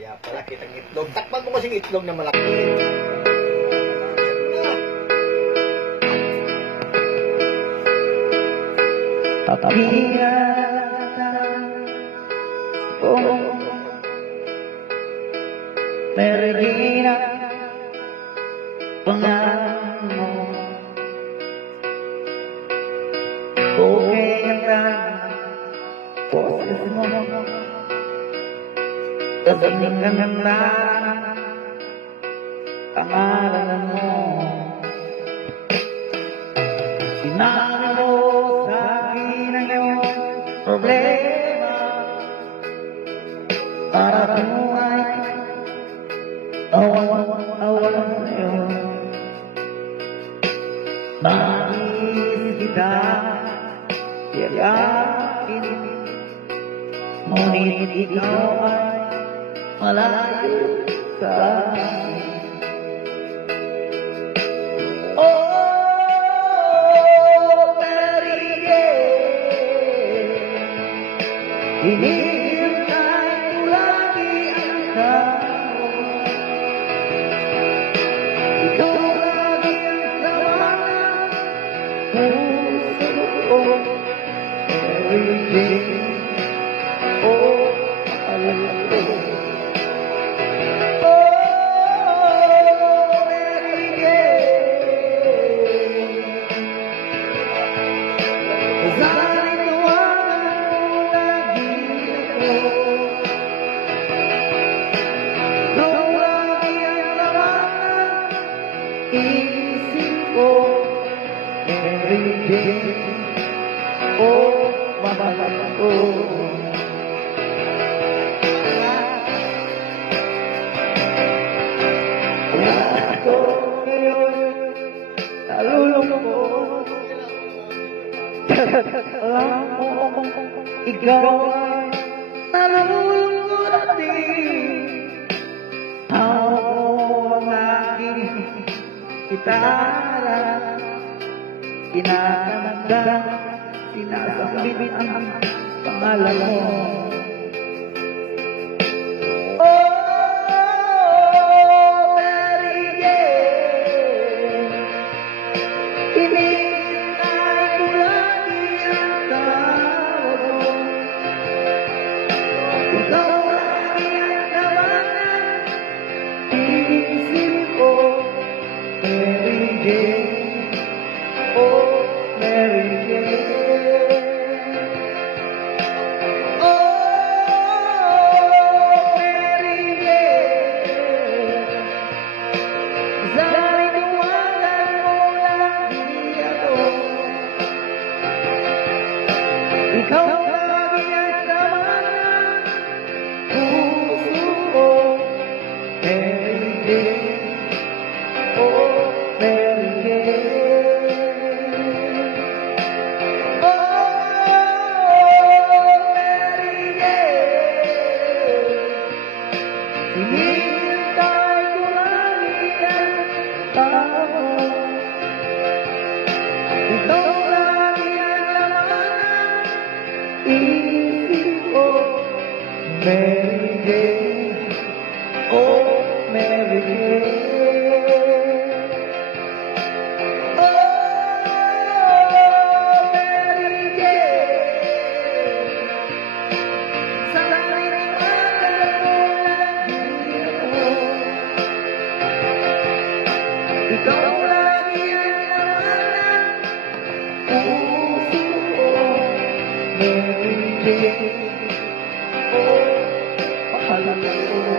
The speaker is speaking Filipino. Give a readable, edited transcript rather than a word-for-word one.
Kaya pala kitang itlog. Takpan mo kasing itlog na malaki. Tatapian oh Merigina pangalan mo okay ang boses mo kasing ganda pangalan mo sinabi mo sa akin ang iyong problema para tumuhay awan sa'yo nais kita yayakin ngunit ikaw ay malayo sa akin. Hinihintay ko lagi ang tao. Ikaw lagi ang lawanan puso ko. Everyday, oh, alam ko. Oh, everyday. Isip ko everyday, oh, mahal ko. Ako ngayon nalulungkot. Alam mo, ikaw ay nalulungkot din. Ako ang aking gitara, kinakanta, sinasambit ang pangalan mo. Oh, Mary Jane, hinihintay ko lagi ang tawag mo. Ikaw lagi ang tawanan, inisip ko. Mary Jane, oh, Mary Jane. Oh, Mary Jane. Sa iniwanan mo lagi ako. Ikaw lagi ang tawanan puso ko. Mary Jane, oh, Mary Jane. Oh, Mary Jane. Hinihintay ko lagi ang tao. Ikaw lagi ang lawanan isip ko. Mary Jane, oh, Mary Jane. Ikaw lagi ang lawanan puso ko. Mary Jane, oh, mahal ko.